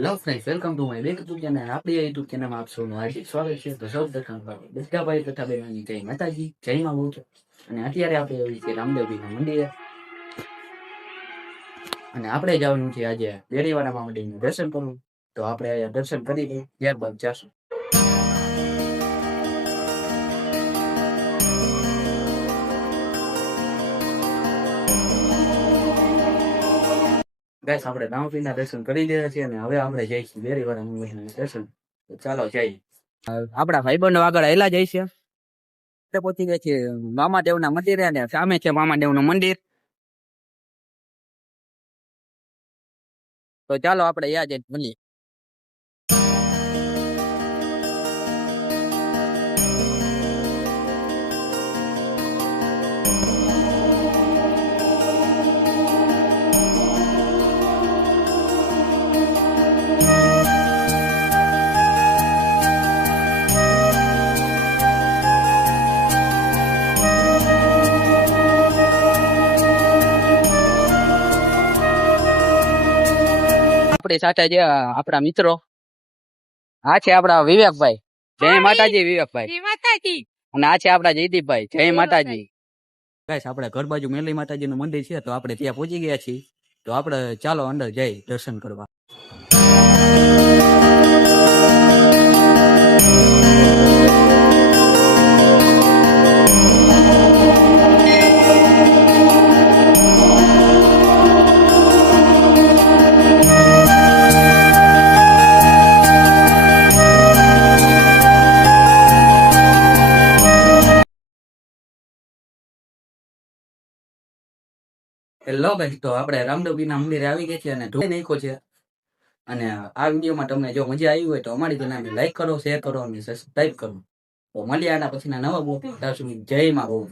Hello friends welcome to my YouTube channel આપણી YouTube ચેનલમાં આપ સૌનું હાર્દિક સ્વાગત છે. તો સૌ પ્રથમ દસગાભાઈ તથા બહેનોની જય માતાજી, જય માં બહુ અને અત્યારે આપણે આવી છે રામદેવજીના મંદિરે. અને આપણે જવાનું છે આજે બેડીવાળા મંદિરનું દર્શન કરવું. તો આપણે દર્શન કરી લઈએ, ત્યારબાદ જાશું. ગાઈસ, આપણે રામપીરના દર્શન કરી લીધા છે અને હવે આપણે જઈશું બેડીવાળા વાર દર્શન. ચાલો જઈએ. આપણા ભાઈબંધો આગળ આયલા જઈ છે પહોંચી ગયા છે, મામાદેવના મંદિરે અને સામે છે મામાદેવનું મંદિર. તો ચાલો આપણે યા જઈને મળીએ. આપણી સાથે જે આપણા મિત્રો. આ છે આપણા વિવેકભાઈ. જય માતાજી વિવેકભાઈ. જય માતાજી. અને આ છે આપણા જયદીપભાઈ. જય માતાજી. ગાઈસ આપણે ઘર બાજુ મેલી માતાજીનું મંદિર છે તો આપણે ત્યાં પહોંચી ગયા છીએ. તો આપણે ચાલો અંદર જઈ દર્શન કરવા. હેલો ભાઈ, તો આપણે રામદેવપીરના મંદિરે આવી ગયા છીએ અને ઢોળી નાખ્યો છે. અને આ વિડીયોમાં તમને જો મજા આવી હોય તો અમારી ચેનલને લાઈક કરો શેર કરો અને સબસ્ક્રાઈબ કરો. તો મળીએ આના પછીના નવા બહુ જય માં ગૌ